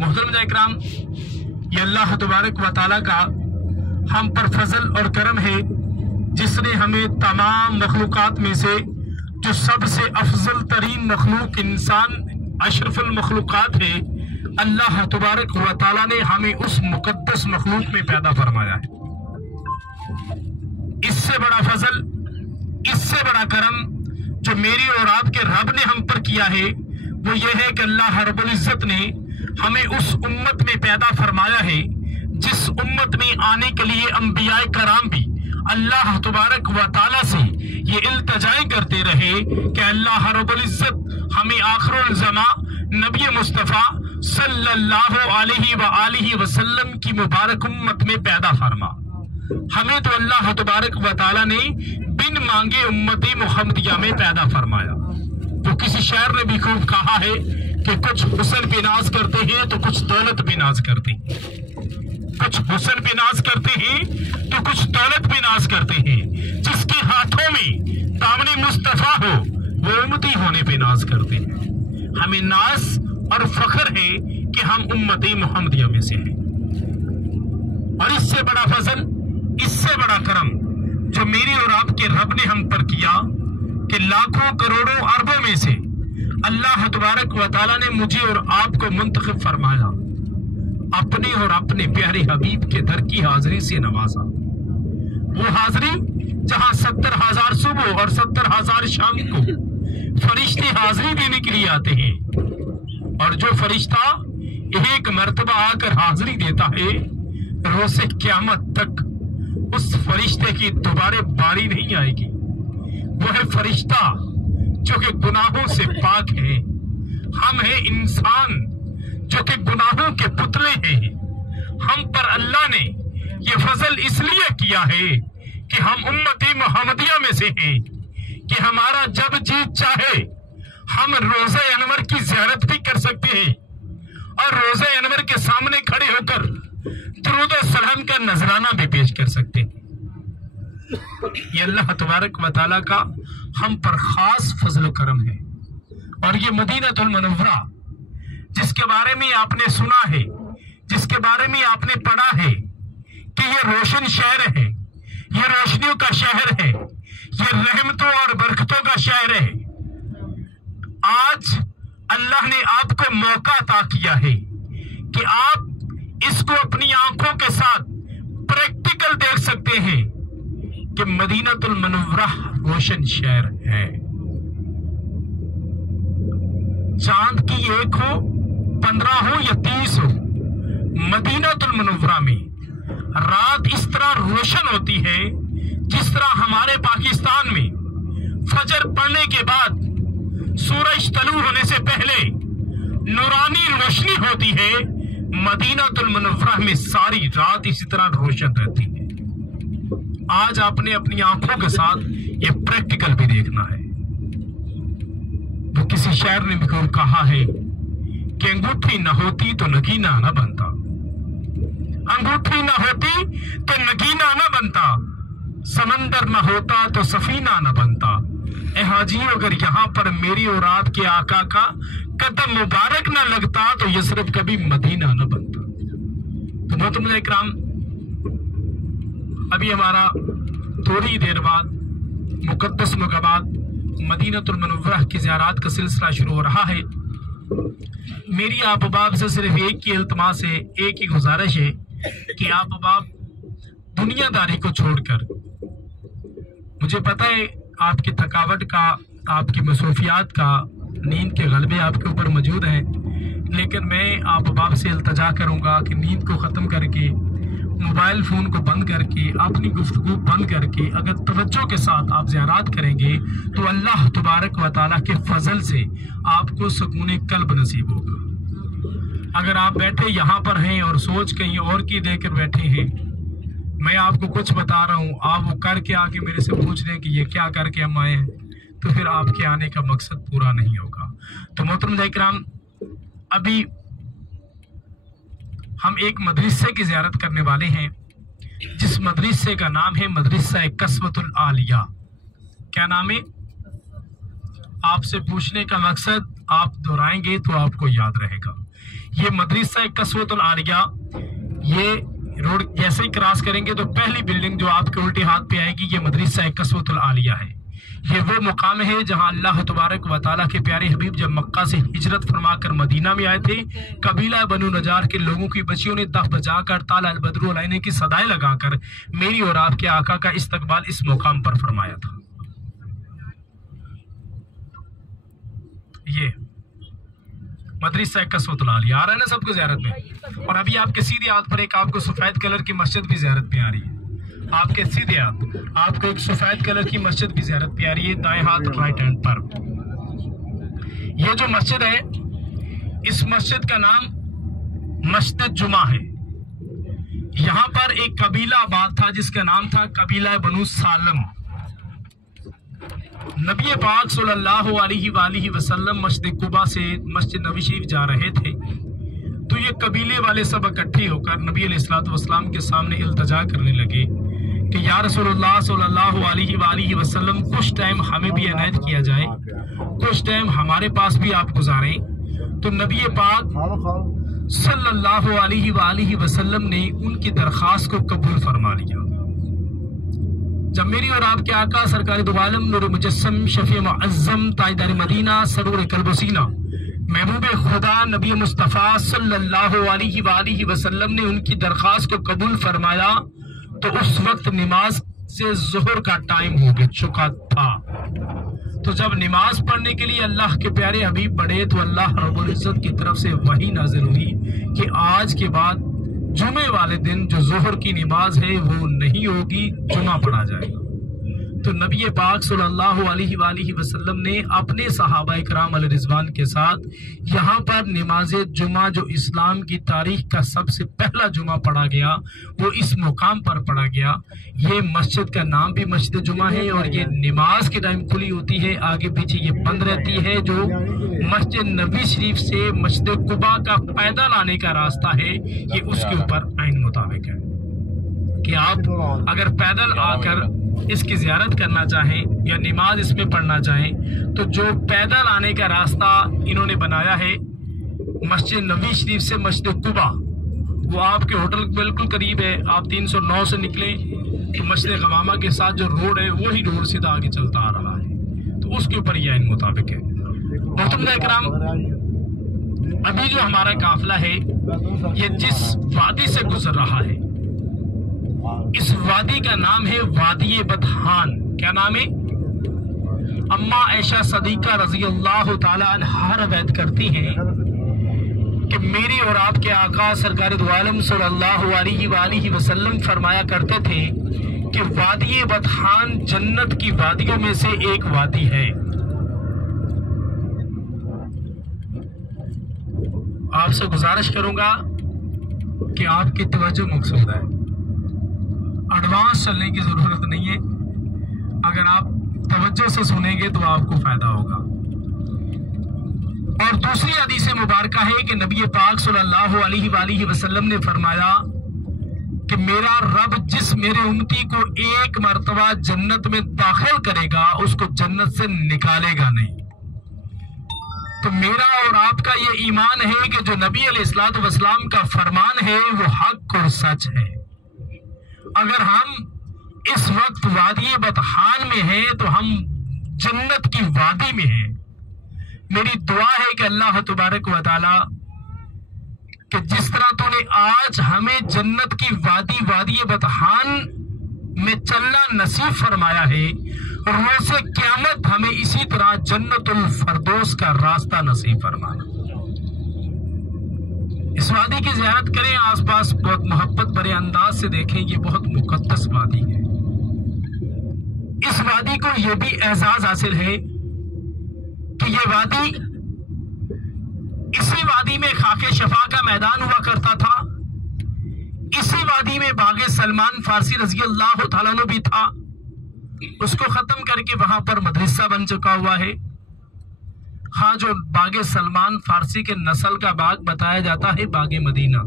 मोहतरम इकराम, ये अल्लाह तबारक व तआला का हम पर फजल और करम है जिसने हमें तमाम मखलूकात में से जो सबसे अफजल तरीन मखलूक इंसान अशरफुल मखलूकात है, अल्लाह तबारक व तआला ने हमें उस मुकद्दस मखलूक में पैदा फरमाया है। इससे बड़ा फजल, इससे बड़ा करम जो मेरी और आपके रब ने हम पर किया है वो ये है कि अल्लाह रब्बुल इज्जत ने हमें उस उम्मत में पैदा फरमाया है जिस उम्मत में आने के लिए अंबियाए कराम भी अल्लाह तबारक व तआला से ये इल्तिजाएं करते रहे कि अल्लाह रब्बुल इज्जत हमें आखिरुल ज़मा नबी मुस्तफ़ा सल्लल्लाहु अलैहि वसल्लम की मुबारक उम्मत में पैदा फरमा। हमें तो अल्लाह तबारक व तआला ने बिन मांगे उम्मती मुहम्मदिया में पैदा फरमाया। तो किसी शायर ने भी खूब कहा है कि कुछ हुस्न पे नाज करते हैं तो कुछ दौलत पे नाज करते हैं, कुछ हुस्न पे नाज करते हैं तो कुछ दौलत पे नाज करते हैं। जिसके हाथों में दामने मुस्तफा हो वो उम्मती होने पे नाज करते हैं। हमें नाज और फख्र है कि हम उम्मती मुहम्मदिया में से हैं। और इससे बड़ा फजल, इससे बड़ा करम जो मेरी और आपके रब ने हम पर किया कि लाखों करोड़ों अरबों में से अल्लाह तबारक व तआला ने मुझे और आपको मुंतखब फरमाया, अपने और अपने प्यारे हबीब के दर की हाजिरी से नवाजा। वो हाजिरी जहां 70,000 सुबह और 70,000 शाम को फरिश्ते हाजिरी देने के लिए आते हैं, और जो फरिश्ता एक मर्तबा आकर हाजिरी देता है रोज़े क़यामत तक उस फरिश्ते की दोबारा बारी नहीं आएगी। वो है फरिश्ता जो कि गुनाहों से पाक है। हम हैं इंसान जो कि गुनाहों के पुतले हैं। हम पर अल्लाह ने ये फजल इसलिए किया है कि हम उम्मती मुहम्मदिया में से हैं कि हमारा जब जी चाहे हम रोज़े अनवर की ज़ियारत भी कर सकते हैं और रोज़े अनवर के सामने खड़े होकर दुरूद और सलाम का नजराना भी पेश कर सकते हैं। ये अल्लाह तबारक व तआला का हम पर खास फजल करम है। और ये मदीनतुल मुनव्वरा जिसके बारे में आपने सुना है, जिसके बारे में आपने पढ़ा है कि ये रोशन शहर है, ये रोशनियों का शहर है, ये रहमतों और बरकतों का शहर है। आज अल्लाह ने आपको मौका अता किया है कि आप इसको अपनी आंखों के साथ प्रैक्टिकल देख सकते हैं कि मदीनतुल मुनव्वरा रोशन शहर है। चांद की 1 हो, 15 हो या 30 हो, मदीनतुल मुनव्वरा में रात इस तरह रोशन होती है जिस तरह हमारे पाकिस्तान में फजर पड़ने के बाद सूरज तलू होने से पहले नूरानी रोशनी होती है। मदीनतुल मुनव्वरा में सारी रात इसी तरह रोशन रहती है। आज आपने अपनी आंखों के साथ ये प्रैक्टिकल भी देखना है। तो किसी शायर ने भी कहा है कि अंगूठी न होती तो नगीना न बनता, अंगूठी न होती तो नगीना न बनता, समंदर न होता तो सफीना न बनता। ए हाजियों, अगर यहाँ पर मेरी और आपके आका का कदम मुबारक न लगता तो यसरब कभी मदीना न बनता। तो मोहतरम इकराम, अभी हमारा थोड़ी देर बाद मुकद्दस मकामात मदीनतुल मुनव्वरा की ज़ियारत का सिलसिला शुरू हो रहा है। मेरी आप बाप से सिर्फ एक ही इल्तमास है, एक ही गुजारिश है कि आप बाप दुनियादारी को छोड़कर, मुझे पता है आपकी थकावट का, आपकी मसरूफियात का, नींद के गलबे आपके ऊपर मौजूद हैं, लेकिन मैं आप बाप से इल्तजा करूँगा कि नींद को ख़त्म करके, मोबाइल फ़ोन को बंद करके, अपनी गुफ्तगू बंद करके अगर तवज्जो के साथ आप ज़ियारत करेंगे तो अल्लाह तबारक व तआला के फजल से आपको सुकून कल्ब नसीब होगा। अगर आप बैठे यहाँ पर हैं और सोच कहीं और की देकर बैठे हैं, मैं आपको कुछ बता रहा हूँ, आप वो करके आके मेरे से पूछ रहे हैं कि ये क्या करके हम आए हैं, तो फिर आपके आने का मकसद पूरा नहीं होगा। तो मोहतरम इकराम, अभी हम एक मदरसे की ज़ियारत करने वाले हैं जिस मदरसे का नाम है मदरसा कसवतुल आलिया। क्या नाम है? आपसे पूछने का मकसद आप दोहराएंगे तो आपको याद रहेगा। ये मदरसा कसवतुल आलिया, ये रोड जैसे ही क्रॉस करेंगे तो पहली बिल्डिंग जो आपके उल्टे हाथ पे आएगी ये मदरसा कसवतुल आलिया है। ये वो मुकाम है जहां अल्लाह तबारक व तआला के प्यारे हबीब जब मक्का से हिजरत फरमाकर मदीना में आए थे, कबीला बनु नजार के लोगों की बच्चियों ने दफ बजाकर ताला अल बद्रु अलैना की सदाएं लगाकर मेरी और आपके आका का इस्तकबाल इस मुकाम पर फरमाया था। ये मदरसा कसवतुल आलिया आ रहा है ना सबको ज़ियारत में। और अभी आपके सीधे हाथ पर एक आपको सफेद कलर की मस्जिद भी ज़ियारत पे आ रही है। आपके सीधे हाथ आपको एक सफेद कलर की मस्जिद भी ज़ियारत पे आ रही है, दाएं हाथ राइट हैंड पर। ये जो मस्जिद है, इस मस्जिद का नाम मस्जिद जुमा है। यहाँ पर एक कबीला आबाद था जिसका नाम था कबीला बनु सालम। नबी पाक सल्लल्लाहु अलैहि वसल्लम मस्जिद कुबा से मस्जिद नबी शरीफ जा रहे थे, तो ये कबीले वाले सब इकट्ठे होकर नबी अलैहिस्सलातु वस्सलाम के सामने इल्तिजा करने लगे कि या रसूलुल्लाह सल्लल्लाहु अलैहि वसल्लम कुछ टाइम हमें भी इनायत किया जाए, कुछ टाइम हमारे पास भी आप गुजारें। तो नबी पाक सल्लल्लाहु अलैहि वसल्लम ने उनकी दरख्वास्त को कबूल फरमा लिया। जब मेरी और आपके आका सरकार दो आलम नूर मुजस्सम शफी मुअज़्ज़म ताजदार मदीना सरूर कल्बसीना महबूब खुदा नबी मुस्तफ़ा सल्लल्लाहु अलैहि वसल्लम ने उनकी दरख्वास्त को कबूल फरमाया, तो उस वक्त नमाज से ज़ोहर का टाइम हो चुका था। तो जब नमाज पढ़ने के लिए अल्लाह के प्यारे हबीब बढ़े तो अल्लाह रब्बुल इज़्ज़त की तरफ से वही नाज़िल हुई कि आज के बाद जुमे वाले दिन जो ज़ोहर की नमाज है वो नहीं होगी, जुमा पढ़ा जाएगा। तो नबी पाक सल्लल्लाहु अलैहि वसल्लम ने अपने सहाबा इकराम अलैहि रिज़वान के साथ यहाँ पर नमाज जुमा जो इस्लाम की तारीख का सबसे पहला जुमा पढ़ा गया वो इस मुकाम पर पढ़ा गया। ये मस्जिद का नाम भी मस्जिद जुमा है और ये नमाज के टाइम खुली होती है, आगे पीछे ये बंद रहती है। जो मस्जिद नबी शरीफ से मस्जिद कुबा का पैदल आने का रास्ता है ये उसके ऊपर आइन मुताबिक है कि आप अगर पैदल आकर इसकी ज़ियारत करना चाहें या नमाज इसमें पढ़ना चाहें तो जो पैदल आने का रास्ता इन्होंने बनाया है मस्जिद नबी शरीफ से मस्जिद कुबा, वो आपके होटल बिल्कुल करीब है। आप 309 से निकलें तो मस्जिद गमामा के साथ जो रोड है वही रोड सीधा आगे चलता आ रहा है, तो उसके ऊपर यह मुताबिक है। मोहतरम इकराम, अभी जो हमारा काफिला है ये जिस वादी से गुजर रहा है इस वादी का नाम है वादी बदहान। क्या नाम है? अम्मा ऐशा सदीका रजी अल्लाह ताला अन्हा रवायत करती हैं कि मेरी और आपके आका सरकार दो आलम सल्लल्लाहु अलैहि वसल्लम फरमाया करते थे कि वादी बदहान जन्नत की वादियों में से एक वादी है। आपसे गुजारिश करूंगा कि आपकी तवज्जो मकसूद है, एडवांस चलने की जरूरत नहीं है। अगर आप तवज्जो से सुनेंगे तो आपको फायदा होगा। और दूसरी हदीस मुबारक है कि नबी पाक सल्लल्लाहु अलैहि वसल्लम ने फरमाया कि मेरा रब जिस मेरे उम्मती को एक मर्तबा जन्नत में दाखिल करेगा उसको जन्नत से निकालेगा नहीं। तो मेरा और आपका ये ईमान है कि जो नबी अलैहिस्सलातु वस्सलाम का फरमान है वो हक और सच है। अगर हम इस वक्त वादी बदहान में हैं तो हम जन्नत की वादी में हैं। मेरी दुआ है कि अल्लाह तबारक व तआला कि जिस तरह तूने आज हमें जन्नत की वादी बदहान में चलना नसीब फरमाया है, रोज़े क़यामत हमें इसी तरह जन्नतुल फरदौस का रास्ता नसीब फरमाना। इस वादी की ज़ियारत करें, आसपास बहुत मोहब्बत भरे अंदाज से देखें, ये बहुत मुकद्दस वादी है। इस वादी को यह भी एजाज हासिल है कि ये वादी, इसी वादी में खाके शफा का मैदान हुआ करता था, इसी वादी में बागे सलमान फारसी रज़ी अल्लाह तआला अन्हु भी था। उसको खत्म करके वहां पर मदरसा बन चुका हुआ है। हाँ, जो बागे सलमान फारसी के नस्ल का बाग बताया जाता है बागे मदीना,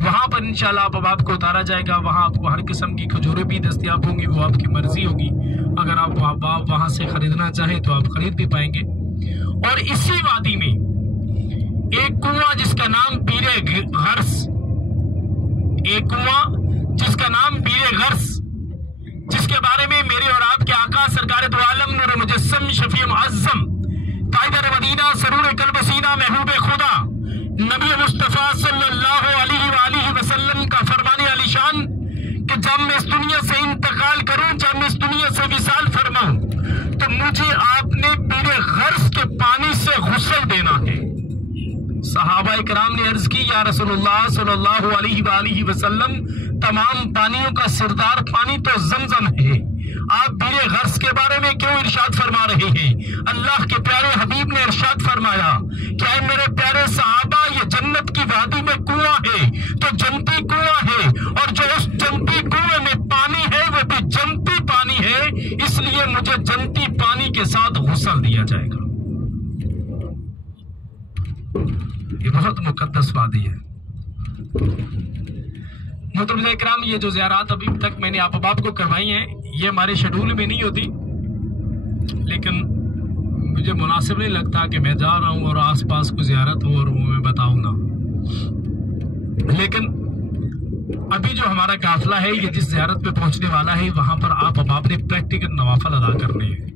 वहां पर इंशाल्लाह अब आपको उतारा जाएगा। वहां आपको हर किस्म की खजूरें भी दस्तयाब होंगी, वो आपकी मर्जी होगी। अगर आप वहां से खरीदना चाहें तो आप खरीद भी पाएंगे। और इसी वादी में एक कुआं जिसका नाम बीरे गर्स, एक कुआं जिसका नाम बीरे गर्स, जिसके बारे में मेरे और आपके आका सरकार दो आलम नूर मुजस्सम शफी मुअज्जम कायदर मदीना सरूर कल्ब सीना महबूब खुदा नबी मुस्तफा सल्लल्लाहु अलैहि वसल्लम का फरमाने आलिशान कि जब मैं इस दुनिया से इंतकाल करूं, जब मैं इस दुनिया से विसाल फरमाऊं, तो मुझे आपने बीरे गर्स के पानी से गुस्ल देना है। सहाबा इकराम ने अर्ज की, या रसूलुल्लाह सल्लल्लाहु अलैहि वसल्लम, तमाम पानियों का सरदार पानी तो जमजम है, आप बीरे गर्स के बारे में क्यों इरशाद फरमा रहे हैं? अल्लाह के प्यारे हबीब ने इरशाद फरमाया, क्या मेरे प्यारे सहाबा, ये जन्नत की वादी में कुआं है तो जन्नती कुआं है, और जो उस जन्नती कुएं में पानी है वो भी जन्नती पानी है, इसलिए मुझे जन्नती पानी के साथ गुस्ल दिया जाएगा। ये बहुत मुकद्दस वादी है। मोहतरम इकराम, ये जो ज़ियारत अभी तक मैंने आप बाप को करवाई हैं, ये हमारे शेड्यूल में नहीं होती, लेकिन मुझे मुनासिब नहीं लगता कि मैं जा रहा हूँ और आसपास को ज़ियारत हो और वो मैं बताऊँ ना। लेकिन अभी जो हमारा काफिला है, ये जिस ज़ियारत पे पहुंचने वाला है, वहां पर आप बाप ने प्रैक्टिकल नवाफल अदा करने हैं।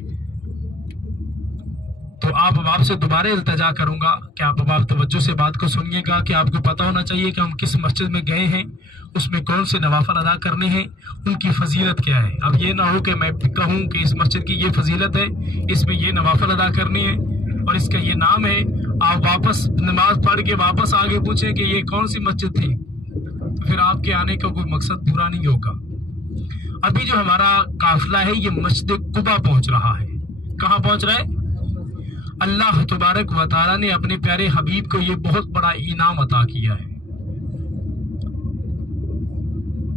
तो आप बाप से दोबारा इल्तिजा करूंगा कि आप बाप तवज्जो से बात को सुनिएगा, कि आपको पता होना चाहिए कि हम किस मस्जिद में गए हैं, उसमें कौन से नवाफल अदा करने हैं, उनकी फजीलत क्या है। अब ये ना हो कि मैं कहूँ कि इस मस्जिद की ये फजीलत है, इसमें ये नवाफल अदा करनी है और इसका ये नाम है, आप वापस नमाज पढ़ के वापस आगे पूछें कि ये कौन सी मस्जिद थी, तो फिर आपके आने का कोई मकसद पूरा नहीं होगा। अभी जो हमारा काफिला है, ये मस्जिद कुबा पहुंच रहा है। कहाँ पहुंच रहा है? अल्लाह तबारक व तआला ने अपने प्यारे हबीब को ये बहुत बड़ा इनाम अता किया है।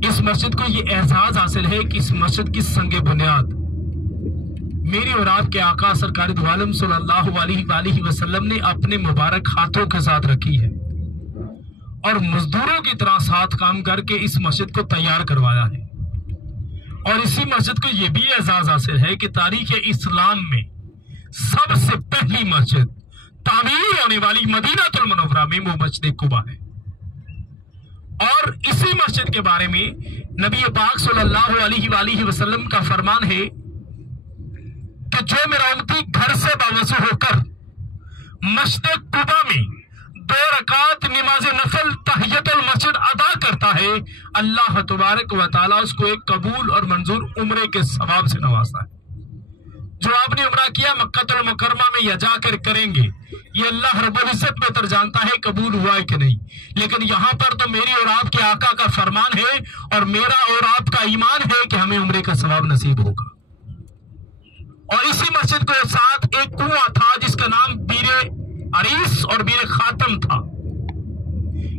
इस मस्जिद को ये एहसास हासिल है कि इस मस्जिद की संगे बुनियाद मेरी और आपके आका सरकार दो आलम सल्लल्लाहु अलैहि वसल्लम ने अपने मुबारक हाथों के साथ रखी है और मजदूरों की तरह साथ काम करके इस मस्जिद को तैयार करवाया है। और इसी मस्जिद को यह भी एहसास हासिल है कि तारीख इस्लाम में सबसे पहली मस्जिद तामीर होने वाली मदीनातुल मुनव्वरा में वो मस्जिद कुबा है। और इसी मस्जिद के बारे में नबी पाक सल्लल्लाहु अलैहि वसल्लम का फरमान है कि जो मेरा उम्मती घर से बावजू होकर मस्जिद कुबा में 2 रकात नमाज नफल तहियतुल मस्जिद अदा करता है, अल्लाह तबारक व तआला उसको एक कबूल और मंजूर उम्रे के सवाब से नवाजता है। जो आपने उम्रा किया मक्कातुल मुकर्रमा में या जाकर करेंगे, ये अल्लाह रब्बुल इज्जत बेहतर जानता है कबूल हुआ है कि नहीं। लेकिन यहाँ पर तो मेरी और आपके आका का फरमान है और मेरा और आपका ईमान है कि हमें उम्रे का सवाब नसीब होगा। और इसी मस्जिद के साथ एक कुआं था जिसका नाम बीरे अरीस और बीरे खातम था।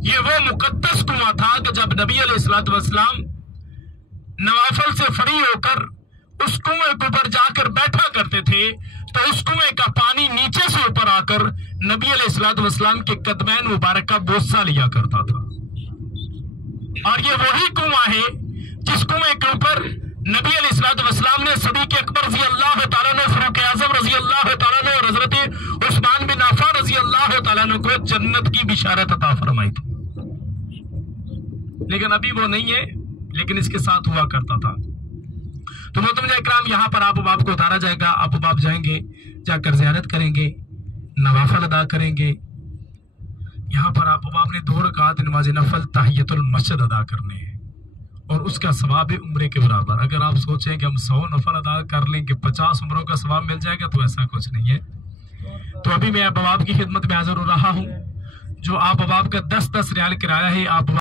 ये वो मुकद्दस कुआं था कि जब नबी अलैहिस्सलातु वस्सलाम नवाफल से फ्री होकर उस कुएं के ऊपर जाकर बैठा करते थे, तो उस कुएं का पानी नीचे से ऊपर आकर नबी अलैहिस्सलातु वस्सलाम के कदमैन मुबारक का बोसा लिया करता था। और ये वही कुआं है जिस कुएं के ऊपर नबी अलैहिस्सलातु वस्सलाम ने सदीक़ अकबर रज़ी अल्लाह तआला अन्हु, फारूक आज़म रज़ी अल्लाह तआला अन्हु और हज़रत उस्मान बिन अफ़्फ़ान रज़ी अल्लाह तआला अन्हु को जन्नत की बिशारत अता फरमाई थी। लेकिन अभी वो नहीं है, लेकिन इसके साथ हुआ करता था। तो मोहतरम इकराम, यहाँ पर आप बाप को उतारा जाएगा, आप बाप जाएंगे, जाकर ज़ियारत करेंगे, नवाफल अदा करेंगे। यहाँ पर आप बाप ने 2 रकात नमाज नफल तहियतुल मस्जिद अदा करने हैं और उसका सवाब है उम्रे के बराबर। अगर आप सोचें कि हम 100 नफल अदा कर लेंगे 50 उम्रों का सवाब मिल जाएगा, तो ऐसा कुछ नहीं है। तो अभी मैं आप बाप की खिदमत में हाजिर हो रहा हूँ। जो आप बाप का 10-10 रियाल किराया है, आप